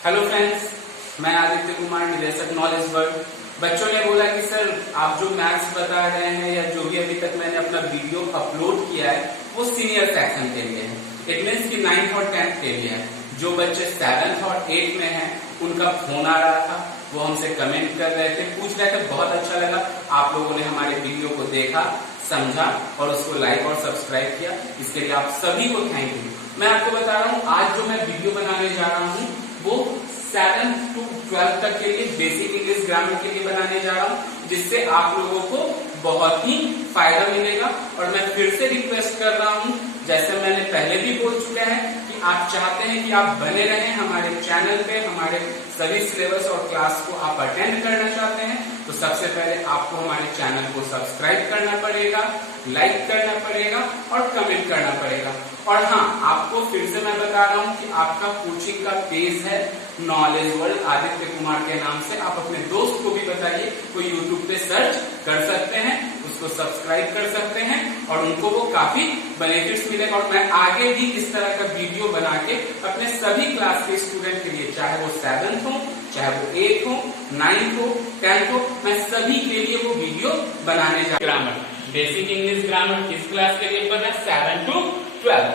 Hello friends, मैं आदित्य कुमार, निदेशक knowledge world. बच्चों ने बोला कि सर आप जो मैथ्स बता रहे हैं या जो भी अभी तक मैंने अपना वीडियो अपलोड किया है वो सीनियर सेक्शन के लिए है। इट मीन्स कि 9th और 10th के लिए है। जो बच्चे 7th और 8th में हैं उनका फोन आ रहा था, वो हमसे कमेंट कर रहे थे, पूछ रहे थे। बहुत अच्छा लगा आप लोगों ने हमारे वीडियो को देखा, समझा और उसको लाइक और सब्सक्राइब किया। इसके लिए आप सभी को थैंक यू। मैं आपको बता रहा हूँ आज जो मैं वीडियो बनाने जा रहा हूँ वो 7th to 12th तक के लिए बेसिक इंग्लिश ग्रामर के लिए बनाने जा रहा हूँ, जिससे आप लोगों को बहुत ही फायदा मिलेगा। और मैं फिर से रिक्वेस्ट कर रहा हूँ, जैसे मैंने पहले भी बोल चुका है कि आप चाहते हैं कि आप बने रहें हमारे चैनल पे, हमारे सभी सिलेबस और क्लास को आप अटेंड करना चाहते हैं, तो सबसे पहले आपको हमारे चैनल को सब्सक्राइब करना पड़ेगा, लाइक करना पड़ेगा और कमेंट करना पड़ेगा। और हाँ, आपको फिर से मैं बता रहा हूँ कि आपका कोचिंग का पेज है नॉलेज वर्ल्ड आदित्य कुमार के नाम से। आप अपने दोस्त को भी बताइए, कोई यूट्यूब पे सर्च कर सकते हैं, उसको सब्सक्राइब कर सकते हैं और उनको वो काफी बेनिफिट्स मिलेगा। और मैं आगे भी इस तरह का वीडियो बना के अपने सभी क्लास के स्टूडेंट के लिए, चाहे वो 7th हो, चाहे वो 8th हो, 9th हो, 10th हो, मैं सभी के लिए वो वीडियो बनाने जा रहा हूँ। बेसिक इंग्लिश ग्रामर किस क्लास के लिए बना? 7 to 12।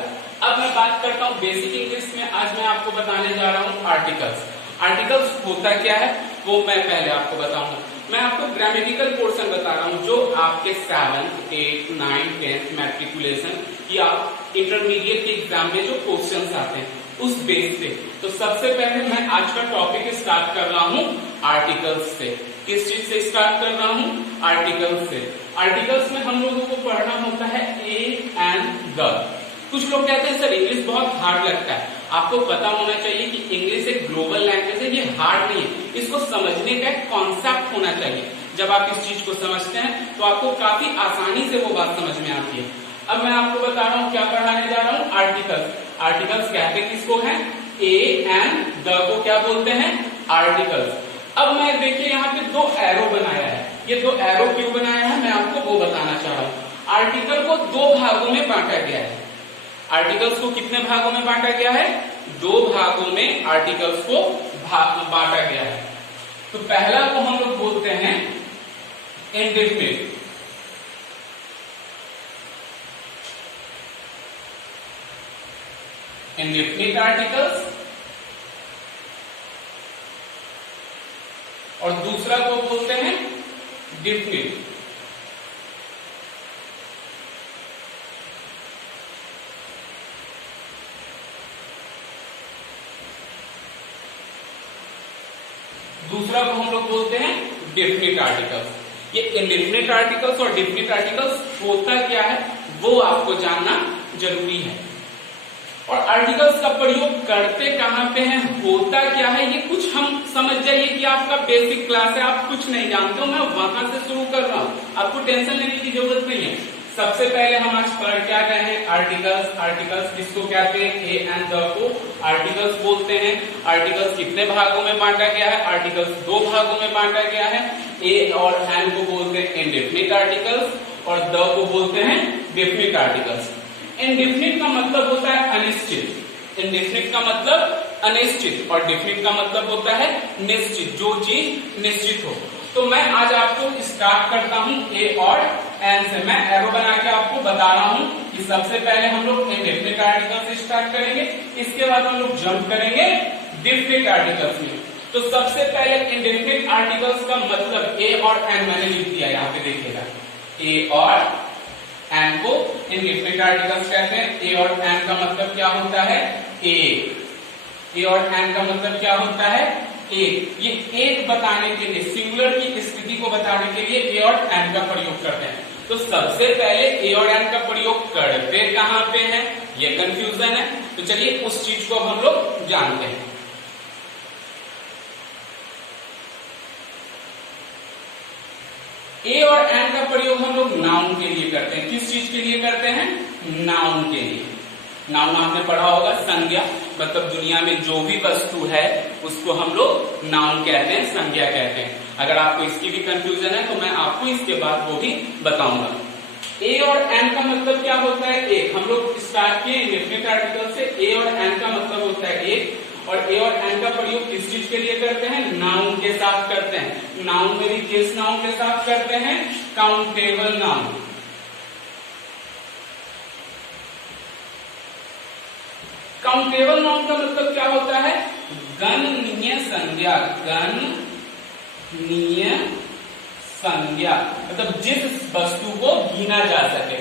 अब मैं बात करता हूँ बेसिक इंग्लिश में। आज मैं आपको बताने जा रहा हूँ आर्टिकल्स। आर्टिकल्स होता क्या है वो मैं पहले आपको बताऊंगा। मैं आपको ग्रामेटिकल पोर्शन बता रहा हूँ जो आपके 7th, 8th, 9th, 10th matriculation या इंटरमीडिएट के एग्जाम में जो क्वेश्चंस आते हैं उस बेस पे। तो सबसे पहले मैं आज का टॉपिक स्टार्ट कर रहा हूँ आर्टिकल्स से। किस चीज से स्टार्ट कर रहा हूँ? आर्टिकल्स से। आर्टिकल्स में हम लोगों को पढ़ना होता है ए एंड द। कुछ लोग कहते हैं सर इंग्लिश बहुत हार्ड लगता है। आपको पता होना चाहिए कि इंग्लिश एक ग्लोबल लैंग्वेज है, ये हार्ड नहीं है। इसको समझने का एक कॉन्सेप्ट होना चाहिए। जब आप इस चीज को समझते हैं तो आपको काफी आसानी से वो बात समझ में आती है। अब मैं आपको बता रहा हूँ क्या पढ़ाने जा रहा हूँ, आर्टिकल्स। आर्टिकल्स कहते किसको हैं? ए एंड द को क्या बोलते हैं? आर्टिकल्स। अब मैं देखिए यहाँ पे दो एरो बनाया है। ये दो एरो क्यों बनाया है मैं आपको वो बताना चाह रहा हूँ। आर्टिकल को दो भागों में बांटा गया है। आर्टिकल्स को कितने भागों में बांटा गया है? दो भागों में आर्टिकल्स को बांटा गया है। तो पहला को हम लोग बोलते हैं इंडेफिनिट। Indefinite articles. और दूसरा को बोलते हैं डिफिनिट। दूसरा को हम लोग बोलते हैं डेफिनिट आर्टिकल्स। ये इंडेफिनिट आर्टिकल्स और डेफिनिट आर्टिकल्स होता क्या है वो आपको जानना जरूरी है। और आर्टिकल्स का प्रयोग करते कहां पे हैं, होता क्या है, ये कुछ हम समझ जाइए कि आपका बेसिक क्लास है, आप कुछ नहीं जानते हो। मैं वहां से शुरू कर रहा हूं, आपको टेंशन लेने की जरूरत नहीं है। सबसे पहले हम आज पर क्या कहे हैं? आर्टिकल्स। आर्टिकल्स किसको कहते हैं? ए एंड द को आर्टिकल्स बोलते हैं। आर्टिकल्स कितने भागों में बांटा गया है? आर्टिकल्स दो भागों में बांटा गया है। ए और एंड को बोलते हैं इंडेफिनिट आर्टिकल्स और द को बोलते हैं डेफिनिट आर्टिकल्स। इंडेफिनिट का मतलब होता है अनिश्चित। इंडेफिनिट का मतलब अनिश्चित और डेफिनिट का मतलब होता है निश्चित, जो चीज निश्चित हो। तो मैं आज आपको स्टार्ट करता हूं ए और एन से। मैं एरो बना के आपको बता रहा हूं कि सबसे पहले हम लोग इंडेफिनिट आर्टिकल से स्टार्ट करेंगे, इसके बाद हम लोग जंप करेंगे डेफिनिट आर्टिकल्स में। तो सबसे पहले इंडेफिनिट आर्टिकल्स का मतलब ए और एन मैंने लिख दिया, यहाँ पे देखिएगा। ए और एन को इंडेफिनिट आर्टिकल्स कहते हैं। ए और एन का मतलब क्या होता है? एक। ए और एन का मतलब क्या होता है? एक। ये एक बताने के लिए, सिंगुलर की स्थिति को बताने के लिए ए और एन का प्रयोग करते हैं। तो सबसे पहले ए और एन का प्रयोग करते कहां पे हैं, ये कंफ्यूजन है। तो चलिए उस चीज को हम लोग जानते हैं। ए और एन का प्रयोग हम लोग नाउन के लिए करते हैं। किस चीज के लिए करते हैं? नाउन के लिए। नाउन आपने पढ़ा होगा, संज्ञा, मतलब दुनिया में जो भी वस्तु है उसको हम लोग नाउन कहते हैं, संज्ञा कहते हैं। अगर आपको इसकी भी कंफ्यूजन है तो मैं आपको इसके बाद वो भी बताऊंगा। ए और एन का मतलब क्या होता है? एक। हम लोग स्टार्ट किए इंडेफिनिट आर्टिकल से। ए और एन का मतलब होता है एक और ए और एन का प्रयोग किस चीज के लिए करते हैं? नाउन के साथ करते हैं। नाउन में भी किस नाउन के साथ करते हैं? Countable noun. काउंटेबल नाउन का मतलब क्या होता है? गणनीय संज्ञा। गणनीय संज्ञा मतलब जिस वस्तु को गिना जा सके।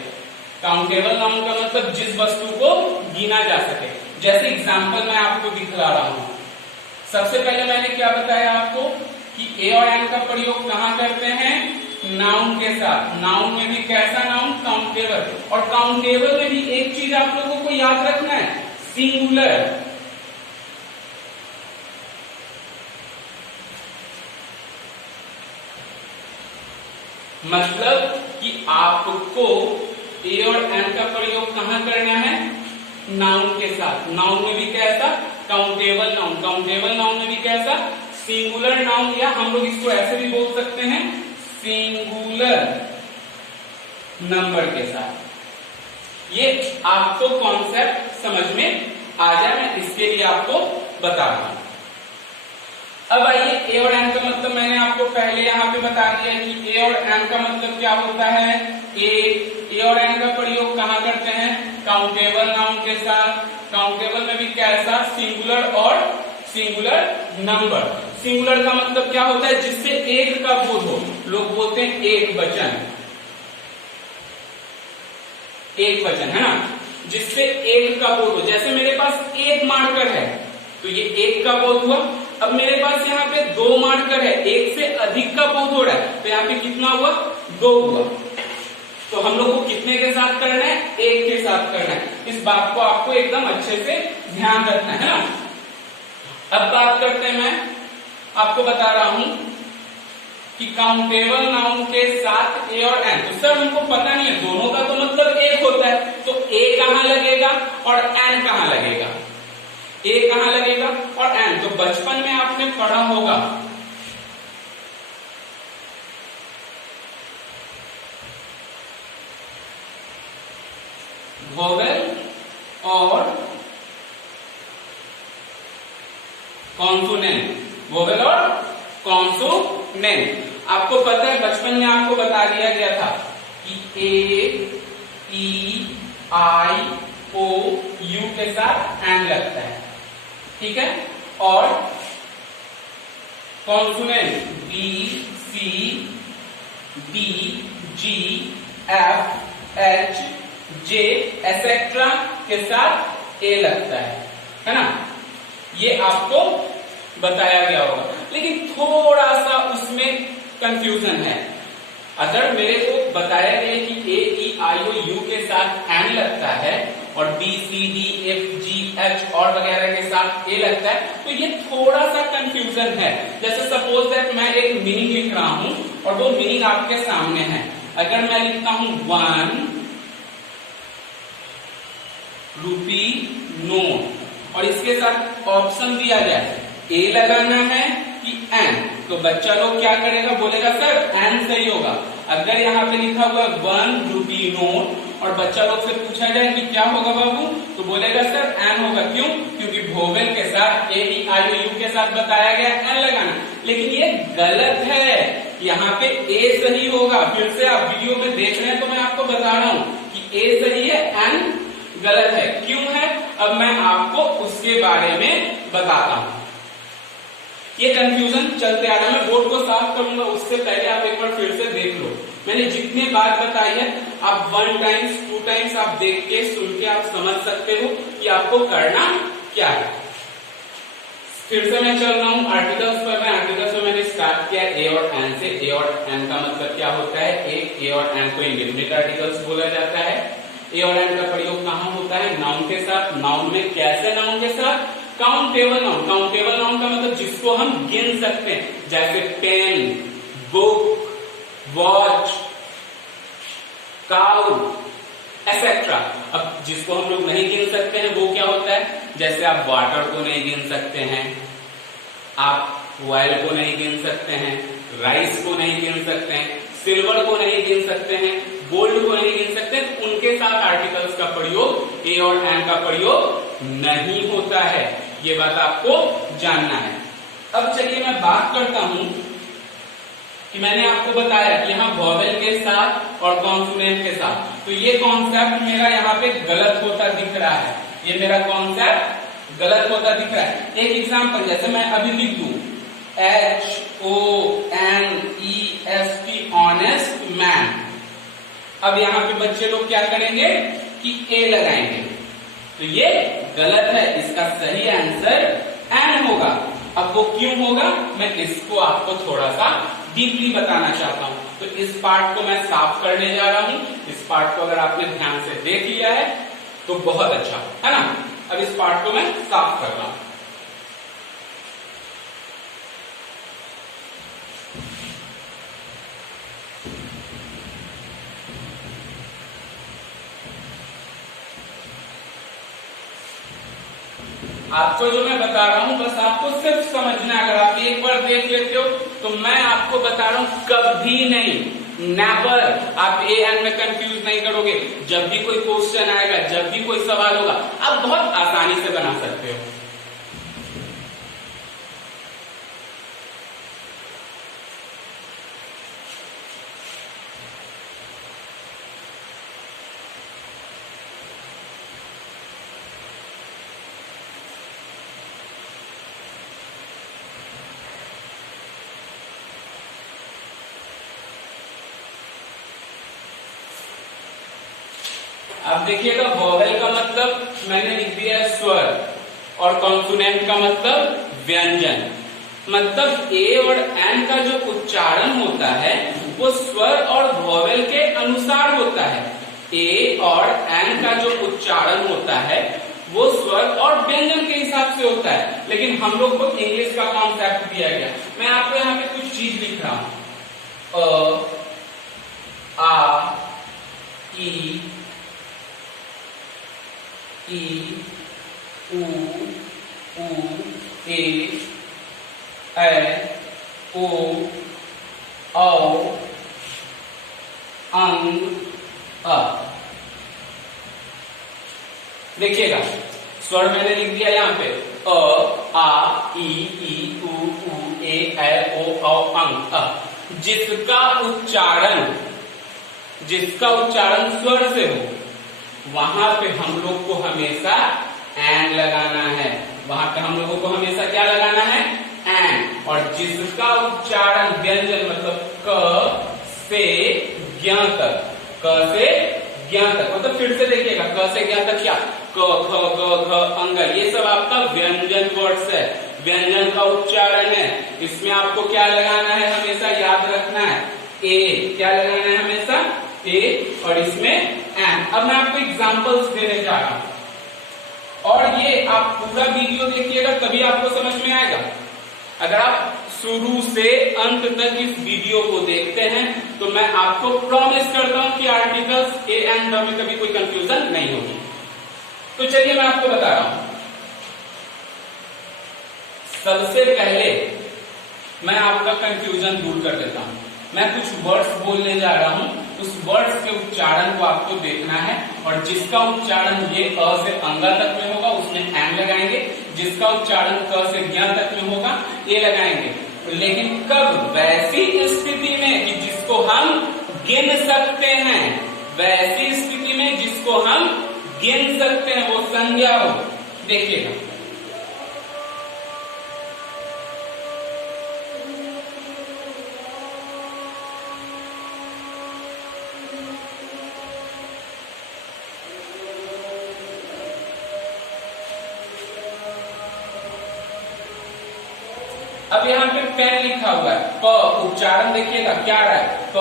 काउंटेबल नाउन का मतलब जिस वस्तु को गिना जा सके। जैसे एग्जांपल मैं आपको दिखला रहा हूं। सबसे पहले मैंने क्या बताया आपको कि ए और एन का प्रयोग कहां करते हैं? नाउन के साथ। नाउन में भी कैसा नाउन? काउंटेबल। और काउंटेबल में भी एक चीज आप लोगों को याद रखना है, सिंगुलर। मतलब कि आपको ए और एन का प्रयोग कहां करना है? नाउन के साथ। नाउन में भी कैसा? Countable noun. काउंटेबल नाउन में भी कैसा? सिंगुलर नाउन, या हम लोग इसको ऐसे भी बोल सकते हैं सिंगुलर नंबर के साथ। ये आपको कॉन्सेप्ट समझ में आ जाए, मैं इसके लिए आपको बता रहा हूं। अब आइए, ए और एन का मतलब मैंने आपको पहले यहां पे बता दिया कि ए और एन का मतलब क्या होता है। ए और एन का प्रयोग कहां करते हैं? काउंटेबल नाउन के साथ। काउंटेबल में भी कैसा? सिंगुलर और सिंगुलर नंबर। सिंगुलर का मतलब क्या होता है? जिससे एक का बोध हो। लोग बोलते हैं एक वचन। एक वचन है ना, जिससे एक का बोध हो। जैसे मेरे पास एक मार्कर है तो ये एक का बोध हुआ। अब मेरे पास यहाँ पे दो मार्कर है, एक से अधिक का बोध हो रहा है, तो यहाँ पे कितना हुआ? दो हुआ। तो हम लोग को कितने के साथ करना है? एक के साथ करना है। इस बात को आपको एकदम अच्छे से ध्यान रखना है ना। अब बात करते हैं, मैं आपको बता रहा हूं कि काउंटेबल नाउन के साथ ए और एन। तो सर हमको पता नहीं है, दोनों का तो मतलब एक होता है, तो ए कहां लगेगा और एन कहां लगेगा? ए कहां लगेगा और एन? तो बचपन में आपने पढ़ा होगा वोवेल और कॉन्सोनेंट। वोवेल और कॉन्सोनेंट आपको पता है, बचपन में आपको बता दिया गया था कि ए, ई, आई, ओ, यू के साथ एन लगता है, ठीक है। और कॉन्सोनेंट बी, सी, डी, जी, एफ, एच, जे एसेट्रा के साथ ए लगता है ना। ये आपको बताया गया होगा, लेकिन थोड़ा सा उसमें कंफ्यूजन है। अगर मेरे को बताया गया कि ए, ई, आई, ओ, यू के साथ एन लगता है और बी, सी, डी, एफ, जी, एच और वगैरह के साथ ए लगता है, तो ये थोड़ा सा कंफ्यूजन है। जैसे सपोज दैट मैं एक मीनिंग लिख रहा हूं और वो मीनिंग आपके सामने है। अगर मैं लिखता हूं 1 रुपी नोट और इसके साथ ऑप्शन दिया जाए ए लगाना है कि एन, तो बच्चा लोग क्या करेगा? बोलेगा सर एन सही होगा। अगर यहाँ पे लिखा हुआ 1 रुपी नोट और बच्चा लोग से पूछा जाए कि क्या होगा बाबू, तो बोलेगा सर एन होगा। क्यों? क्योंकि वोवेल के साथ ए, ई, आई, ओ, यू के साथ बताया गया एन लगाना। लेकिन ये गलत है, यहाँ पे ए सही होगा। फिर से आप वीडियो में देख रहे हैं तो मैं आपको बता रहा हूँ कि ए सही है, एन गलत है। क्यों है? अब मैं आपको उसके बारे में बताता हूं। ये कंफ्यूजन चलते आ रहा है, मैं बोर्ड को साफ करूंगा, उससे पहले आप एक बार फिर से देख लो। मैंने जितनी बात बताई है आप 1 टाइम्स 2 टाइम्स आप देख के सुन के आप समझ सकते हो कि आपको करना क्या है। फिर से मैं चल रहा हूं आर्टिकल्स पर। मैं आर्टिकल्स में मैंने स्टार्ट किया ए और एन से। ए और एन का मतलब क्या होता है? ए और एन को इंडेफिनिट आर्टिकल्स बोला जाता है। ए और एन का प्रयोग कहां होता है? नाउन के साथ। नाउन में कैसे नाउन के साथ? Countable noun. काउंटेबल नाउन का मतलब जिसको हम गिन सकते हैं, जैसे pen, book, watch, cow etcetera. अब जिसको हम लोग नहीं गिन सकते हैं वो क्या होता है? जैसे आप वाटर को नहीं गिन सकते हैं, आप ऑयल को नहीं गिन सकते हैं, राइस को नहीं गिन सकते हैं, सिल्वर को नहीं गिन सकते हैं, गोल्ड को नहीं गिन सकते। उनके साथ आर्टिकल्स का प्रयोग, ए और एन का प्रयोग नहीं होता है। ये बात आपको जानना है। अब चलिए मैं बात करता हूं कि मैंने आपको बताया कि यहाँ वॉवेल के साथ और कॉन्सोनेंट के साथ, तो ये कॉन्सेप्ट मेरा यहाँ पे गलत होता दिख रहा है, ये मेरा कॉन्सेप्ट गलत होता दिख रहा है। एक एग्जांपल जैसे मैं अभी लिख दूं HONEST ऑनेस्ट मैन, अब यहाँ पे बच्चे लोग क्या करेंगे कि ए लगाएंगे, तो ये गलत है, इसका सही आंसर एन होगा। अब वो क्यों होगा मैं इसको आपको थोड़ा सा डीपली बताना चाहता हूं, तो इस पार्ट को मैं साफ करने जा रहा हूं। इस पार्ट को अगर आपने ध्यान से देख लिया है तो बहुत अच्छा है ना। अब इस पार्ट को मैं साफ कर रहा हूं। आपको जो मैं बता रहा हूं बस आपको सिर्फ समझना है। अगर आप एक बार देख लेते हो तो मैं आपको बता रहा हूं कभी नहीं, नेवर आप ए एन में कंफ्यूज नहीं करोगे। जब भी कोई क्वेश्चन आएगा, जब भी कोई सवाल होगा, आप बहुत आसानी से बना सकते हो। अब देखिएगा वोवेल का मतलब मैंने लिख दिया है स्वर और कॉन्सोनेंट का मतलब व्यंजन। मतलब ए और एन का जो उच्चारण होता है वो स्वर और वोवेल के अनुसार होता है। ए और एन का जो उच्चारण होता है वो स्वर और व्यंजन के हिसाब से होता है। लेकिन हम लोग को इंग्लिश का कॉन्सेप्ट दिया गया। मैं आपको यहाँ पे कुछ चीज लिख रहा हूं, आ ई ई उ ए ओ औ अंग अ। देखिएगा स्वर मैंने लिख दिया यहाँ पे अ आ ई उ ए ओ औ अंग अ। जिसका उच्चारण स्वर से हो वहां पे हम लोग को हमेशा एन लगाना है। वहां पे हम लोगों को हमेशा क्या लगाना है, एन। और जिसका उच्चारण व्यंजन मतलब क से ज्ञ तक, क से ज्ञ तक, मतलब फिर से देखिएगा क से ज्ञ तक क्या, क ख ग घ अंग, ये सब आपका व्यंजन वर्ड्स है, व्यंजन का उच्चारण है। इसमें आपको क्या लगाना है, हमेशा याद रखना है ए, क्या लगाना है हमेशा ए, और इसमें एन। अब मैं आपको एग्जांपल्स देने जा रहा हूं और ये आप पूरा वीडियो देखिएगा तभी आपको समझ में आएगा। अगर आप शुरू से अंत तक इस वीडियो को देखते हैं तो मैं आपको प्रॉमिस करता हूं कि आर्टिकल्स ए एंड द में कभी कोई कंफ्यूजन नहीं होगी। तो चलिए मैं आपको बता रहा हूं। सबसे पहले मैं आपका कंफ्यूजन दूर कर देता हूं। मैं कुछ वर्ड्स बोलने जा रहा हूं, उस वर्ड्स के उच्चारण को आपको देखना है और जिसका उच्चारण ये अ से अंगा तक में होगा उसमें एन लगाएंगे, जिसका उच्चारण क से ज्ञ तक में होगा ए लगाएंगे। लेकिन कब, वैसी स्थिति में कि जिसको हम गिन सकते हैं, वैसी स्थिति में जिसको हम गिन सकते हैं, वो संज्ञा हो। देखिएगा अब यहाँ पे पेन लिखा हुआ है, प, उच्चारण देखिएगा क्या रहा है, प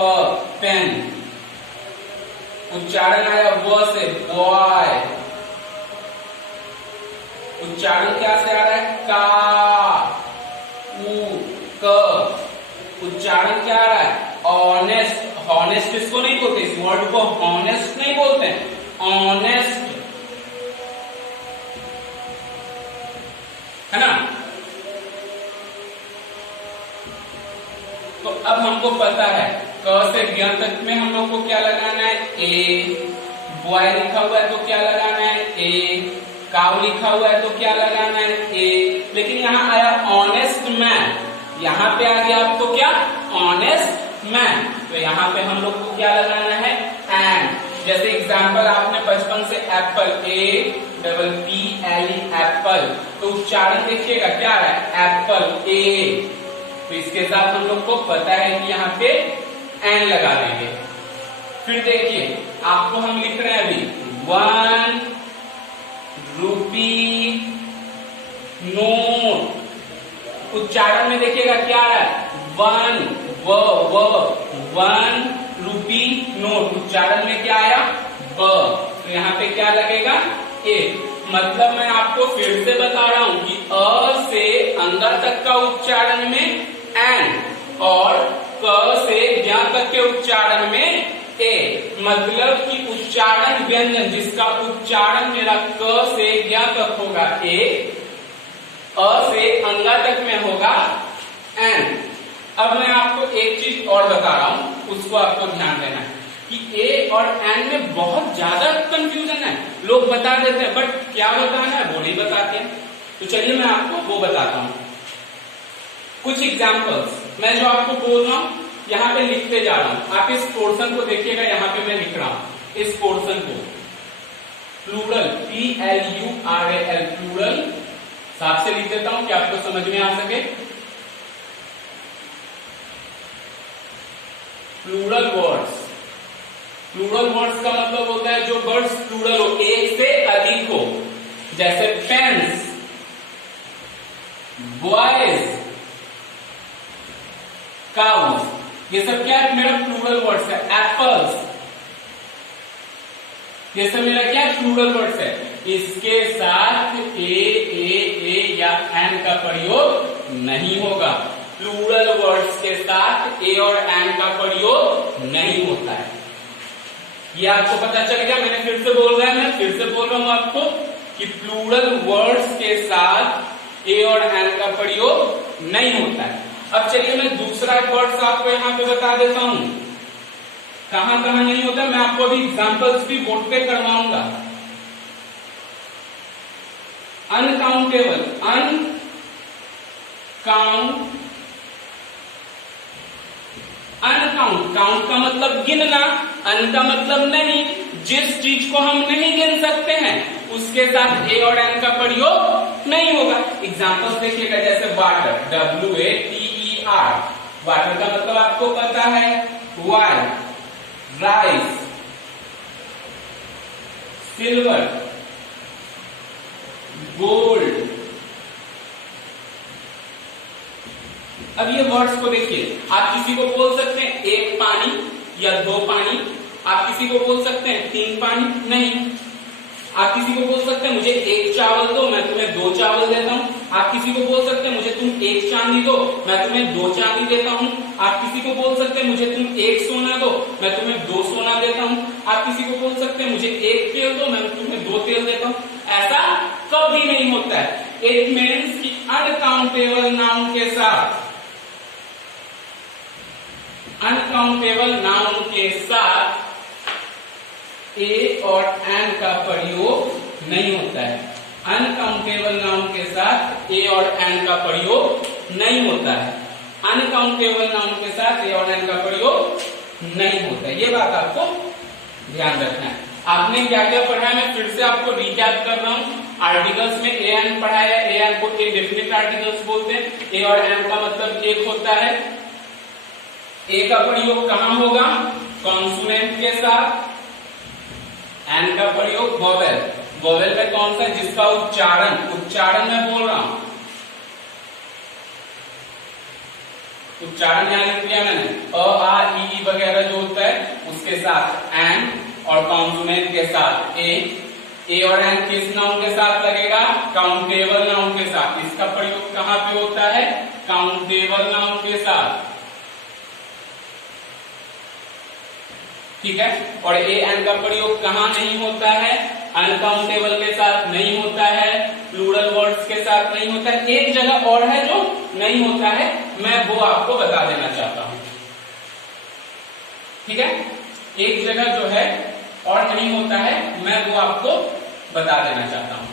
पेन। उच्चारण आया व से बॉय, उच्चारण क्या से आ रहा है, का उ क। उच्चारण क्या आ रहा है, ऑनेस्ट। ऑनेस्ट इसको नहीं बोलते, इस वर्ड को ऑनेस्ट नहीं बोलते हैं, ऑनेस्ट है ना। तो अब हमको पता है क से ज्ञ तक में हम लोग को क्या लगाना है, ए। बॉय लिखा हुआ है तो क्या लगाना है, ए। काउ लिखा हुआ है तो क्या लगाना है ए, लेकिन यहाँ आया ऑनेस्ट मैन, यहाँ पे आ गया आपको क्या ऑनेस्ट मैन, तो यहाँ पे हम लोग को क्या लगाना है एंड। जैसे एग्जाम्पल आपने बचपन से एप्पल APPLE एप्पल, तो उच्चारण देखिएगा क्या आ रहा है एप्पल ए, तो इसके साथ हम लोग को पता है कि यहाँ पे एन लगा देंगे। फिर देखिए आपको हम लिख रहे हैं अभी 1 रुपी नोट, उच्चारण में देखिएगा क्या आ रहा है 1 रुपी नोट, उच्चारण में क्या आया ब, तो यहाँ पे क्या लगेगा ए। मतलब मैं आपको फिर से बता रहा हूं कि अ से अंदर तक का उच्चारण में एन और क से ज्ञ तक के उच्चारण में ए, मतलब कि उच्चारण व्यंजन जिसका उच्चारण मेरा क से ज्ञ तक होगा ए, अ से अंगा तक में होगा एन। अब मैं आपको एक चीज और बता रहा हूं, उसको आपको ध्यान देना है कि ए और एन में बहुत ज्यादा कंफ्यूजन है, लोग बता देते हैं बट क्या बताना है वो नहीं बताते हैं। तो चलिए मैं आपको वो बताता हूं, कुछ एग्जाम्पल्स मैं जो आपको बोल रहा हूं यहाँ पे लिखते जा रहा हूं, आप इस पोर्शन को देखिएगा, यहाँ पे मैं लिख रहा हूं इस पोर्शन को प्लूरल PLURAL प्लूरल, साफ से लिख देता हूं कि आपको समझ में आ सके। प्लूरल वर्ड्स, प्लूरल वर्ड्स का मतलब होता है जो वर्ड्स प्लूरल हो, एक से अधिक हो, जैसे पेन्स, बॉयज, काउस, ये सब क्या है मेरा प्लूरल वर्ड्स है। एप्पल्स, ये सब मेरा क्या प्लूरल वर्ड्स है, इसके साथ ए या एन का प्रयोग नहीं होगा। प्लूरल वर्ड्स के साथ ए और एन का प्रयोग नहीं होता है, ये आपको पता चल गया। मैंने फिर से बोल रहा है, मैं फिर से बोल रहा हूं आपको कि प्लूरल वर्ड्स के साथ ए और एन का प्रयोग नहीं होता है। अब चलिए मैं दूसरा वर्ड्स आपको यहाँ पे बता देता हूं कहां कहां नहीं होता, मैं आपको अभी एग्जांपल्स भी बोर्ड पे करवाऊंगा। अनकाउंटेबल, अनकाउंट, काउंट का मतलब गिनना, अन का मतलब नहीं, जिस चीज को हम नहीं गिन सकते हैं उसके साथ ए और एन का प्रयोग नहीं होगा। एग्जांपल्स देखिएगा, जैसे वाटर WATER, वाटर का मतलब आपको पता है वाई, राइस, सिल्वर, गोल्ड। अब ये वर्ड्स को देखिए, आप किसी को बोल सकते हैं एक पानी या दो पानी, आप किसी को बोल सकते हैं तीन पानी, नहीं। आप किसी को बोल सकते हैं मुझे एक चावल दो, मैं तुम्हें दो चावल देता हूँ। आप किसी को बोल सकते हैं मुझे तुम एक चांदी दो, मैं तुम्हें दो चांदी देता हूँ। आप किसी को बोल सकते हैं मुझे तुम एक सोना दो, मैं तुम्हें दो सोना देता हूँ। आप किसी को बोल सकते हैं मुझे एक तेल दो, मैं तुम्हें दो तेल देता हूँ। ऐसा कभी नहीं होता है। इट मीन्स कि अनकाउंटेबल नाउन के साथ, अनकाउंटेबल नाउन के साथ ए और एन का प्रयोग नहीं होता है। अनकाउंटेबल नाउन के साथ ए और एन का प्रयोग नहीं होता है। अनकाउंटेबल नाउन के साथ ए और एन का प्रयोग नहीं होता है, ये बात आपको ध्यान रखना है। आपने क्या क्या पढ़ा है मैं फिर से आपको रिकैप कर रहा हूँ। आर्टिकल्स में ए एन पढ़ाया है, ए एन को इंडेफिनिट आर्टिकल्स बोलते हैं। ए और एन का मतलब एक होता है। ए का प्रयोग कहां होगा? कॉन्सोनेंट के साथ। एन का प्रयोग वोवेल, वोवेल में कौन सा जिसका उच्चारण, उच्चारण में बोल रहा हूं, उच्चारण यहां लिख दिया मैंने, अ आ ई वगैरह जो होता है उसके साथ एन, और कॉन्सोनेंट के साथ ए। ए और एन किस नाउन के साथ लगेगा? काउंटेबल नाउन के साथ। इसका प्रयोग कहां पे होता है? काउंटेबल नाउन के साथ, ठीक है। और ए एन का प्रयोग कहां नहीं होता है? अनकाउंटेबल के साथ नहीं होता है, प्लूरल वर्ड्स के साथ नहीं होता है। एक जगह और है जो नहीं होता है, मैं वो आपको बता देना चाहता हूं, ठीक है। एक जगह जो है और नहीं होता है, मैं वो आपको बता देना चाहता हूं।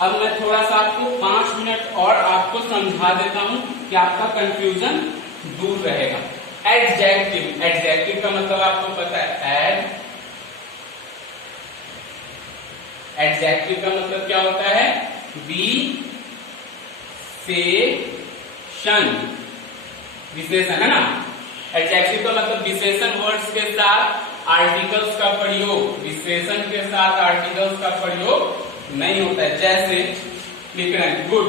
अब मैं थोड़ा सा आपको 5 मिनट और आपको समझा देता हूं कि आपका कंफ्यूजन दूर रहेगा। एडजेक्टिव, एडजेक्टिव का मतलब आपको पता है, एडजेक्टिव का मतलब क्या होता है? विशेषण, विशेषण है ना। एडजेक्टिव का मतलब विशेषण वर्ड्स के साथ आर्टिकल्स का प्रयोग, विशेषण के साथ आर्टिकल्स का प्रयोग नहीं होता है। जैसे लिख रहे हैं गुड,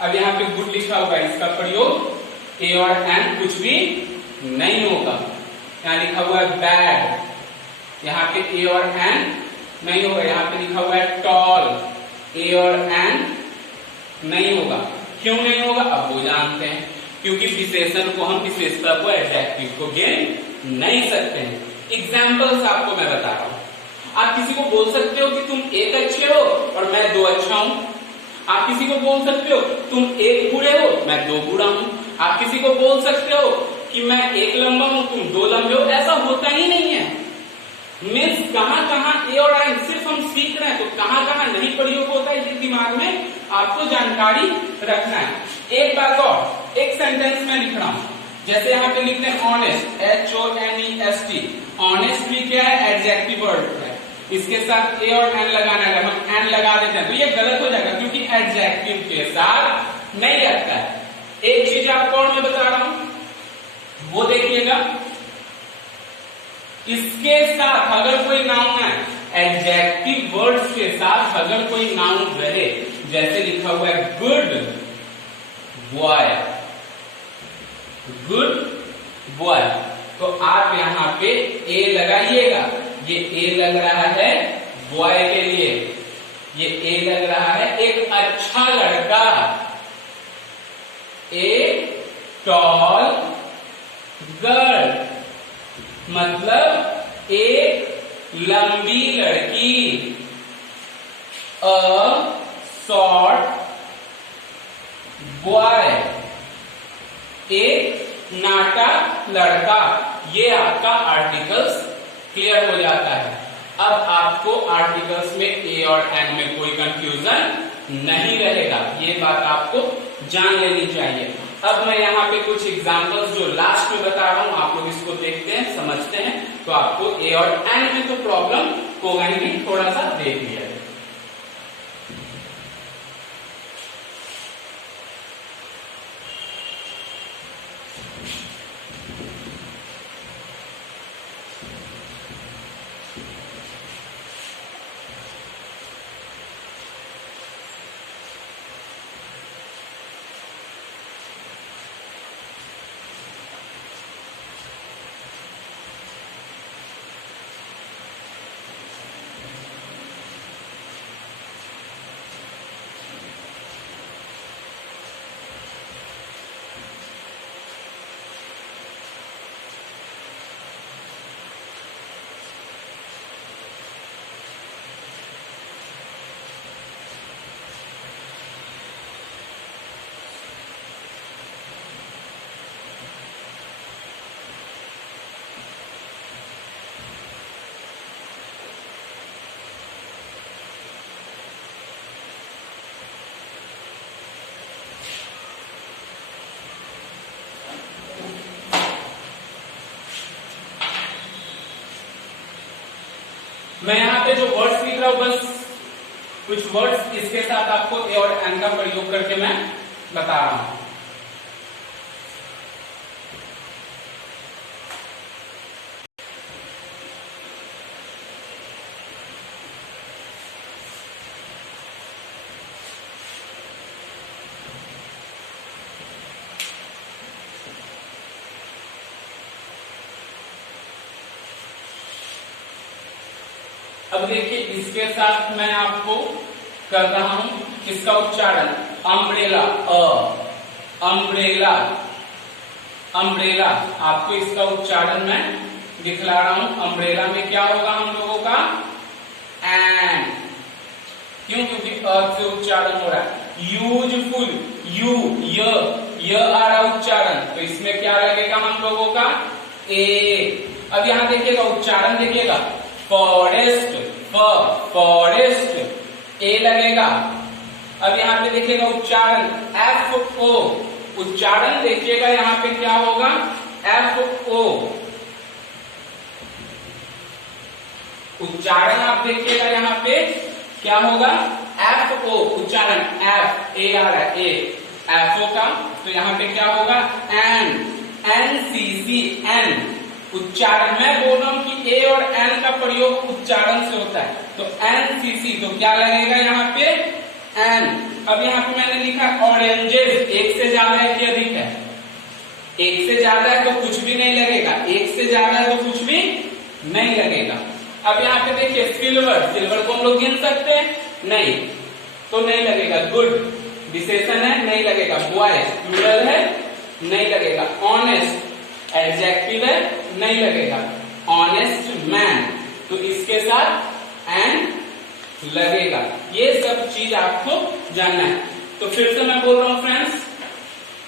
अब यहाँ पे गुड लिखा होगा, इसका प्रयोग ए और एन कुछ भी नहीं होगा। यहाँ लिखा हुआ है बैड, यहाँ पे ए और एन नहीं होगा। यहाँ पे लिखा हुआ है टॉल, ए और एन नहीं होगा। क्यों नहीं होगा? अब वो जानते हैं, क्योंकि विशेषण को हम विशेषता को एडजेक्टिव को गिन नहीं सकते हैं। एग्जाम्पल्स आपको मैं बता रहा हूं। आप किसी को बोल सकते हो कि तुम एक अच्छे हो और मैं 2 अच्छा हूं। आप किसी को बोल सकते हो तुम 1 बुरे हो, मैं 2 बुरा हूं। आप किसी को बोल सकते हो कि मैं 1 लंबा हूं, तुम 2 लंबे हो। ऐसा होता ही नहीं है। मीन्स कहां कहां ए और आई सिर्फ हम सीख रहे हैं, तो कहां कहां नहीं प्रयोग होता है, ये दिमाग में आपको जानकारी रखना है। एक बात और, एक सेंटेंस में लिख रहा हूं, जैसे यहाँ पे लिखते हैं ऑनेस्ट, HONEST। ऑनेस्ट भी क्या है? एडजेक्टिव वर्ड है। इसके साथ ए और एन लगाना है, हम एन लगा देते हैं तो ये गलत हो जाएगा, क्योंकि एडजेक्टिव के साथ नहीं लगता है। एक चीज आपको और मैं बता रहा हूं, वो देखिएगा, इसके साथ अगर कोई नाउन है, एडजेक्टिव वर्ड्स के साथ अगर कोई नाउन रहे, जैसे लिखा हुआ है गुड बॉय, गुड बॉय, तो आप यहां पे ए लगाइएगा। ये ए लग रहा है बॉय के लिए, ये ए लग रहा है एक अच्छा लड़का, ए टॉल गर्ल, मतलब एक लंबी लड़की, अ शॉर्ट बॉय, एक नाटा लड़का। ये आपका आर्टिकल्स क्लियर हो जाता है। अब आपको आर्टिकल्स में ए और एन में कोई कंफ्यूजन नहीं रहेगा, ये बात आपको जान लेनी चाहिए। अब मैं यहाँ पे कुछ एग्जांपल्स जो लास्ट में बता रहा हूं, आप लोग इसको देखते हैं, समझते हैं, तो आपको ए और एन में तो प्रॉब्लम होगा नहीं, थोड़ा सा देख लिया। मैं यहाँ पे जो वर्ड्स लिख रहा हूं, बस कुछ वर्ड्स इसके साथ आपको ए और एन का प्रयोग करके मैं बता रहा हूं। अब देखिए, इसके साथ मैं आपको कर रहा हूं इसका उच्चारण, अम्ब्रेला, अम्ब्रेला, अम्ब्रेला, आपको इसका उच्चारण मैं दिखला रहा हूं। अम्ब्रेला में क्या होगा हम लोगों का? एन। क्यों? क्योंकि अ से उच्चारण हो रहा है। यूजफुल, य आ रहा उच्चारण, तो इसमें क्या लगेगा हम लोगों का? ए। अब यहां देखिएगा, उच्चारण देखिएगा, फॉरेस्ट, फॉरेस्ट, ए लगेगा। अब यहाँ पे देखिएगा उच्चारण एफ ओ, उच्चारण देखिएगा यहाँ पे क्या होगा, एफ ओ। उच्चारण आप देखिएगा यहाँ पे क्या होगा, एफ ओ, उच्चारण एफ ए आ रहा है, ए एफ ओ का, तो यहाँ पे क्या होगा N, N C C N, उच्चारण। मैं बोल रहा हूं कि ए और एन का प्रयोग उच्चारण से होता है, तो एन सी सी, तो क्या लगेगा यहाँ पे एन। अब यहाँ पे मैंने लिखा ऑरेंजेस, एक से ज्यादा है कि अधिक है, एक से ज्यादा है तो कुछ भी नहीं लगेगा, एक से ज्यादा है तो कुछ भी नहीं लगेगा। अब यहाँ पे देखिए सिल्वर, सिल्वर को हम लोग गिन सकते हैं, नहीं तो नहीं लगेगा। गुड विशेषण है, नहीं लगेगा। बॉयज प्लूरल है, नहीं लगेगा। ऑनेस्ट एडजेक्टिव है, नहीं लगेगा। ऑनेस्ट मैन, तो इसके साथ एन लगेगा। ये सब चीज आपको जानना है। तो फिर से मैं बोल रहा हूँ फ्रेंड्स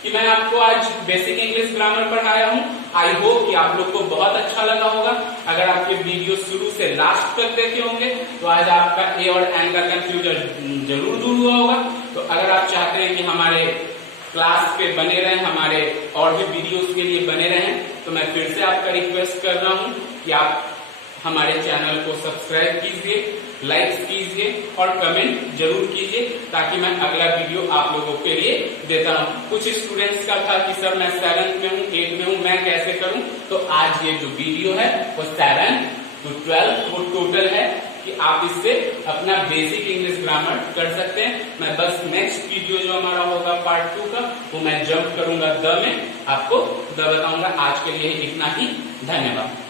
कि मैं आपको आज बेसिक इंग्लिश ग्रामर पढ़ाया हूँ। आई होप कि आप लोग को बहुत अच्छा लगा होगा। अगर आप ये वीडियो शुरू से लास्ट तक देखे होंगे तो आज आपका ए और एन का कंफ्यूजन जरूर दूर हुआ होगा। तो अगर आप चाहते हैं कि हमारे क्लास पे बने रहें, हमारे और भी वीडियोस के लिए बने रहें, तो मैं फिर से आपका रिक्वेस्ट कर रहा हूँ कि आप हमारे चैनल को सब्सक्राइब कीजिए, लाइक कीजिए और कमेंट जरूर कीजिए, ताकि मैं अगला वीडियो आप लोगों के लिए देता रहूं। कुछ स्टूडेंट्स का था कि सर मैं 7th में हूँ, 8th में हूँ, मैं कैसे करूं? तो आज ये जो वीडियो है वो 7th to 12th वो टोटल है कि आप इससे अपना बेसिक इंग्लिश ग्रामर कर सकते हैं। मैं बस नेक्स्ट वीडियो जो हमारा होगा पार्ट 2 का, वो मैं जंप करूंगा द में, आपको द बताऊंगा। आज के लिए इतना ही, धन्यवाद।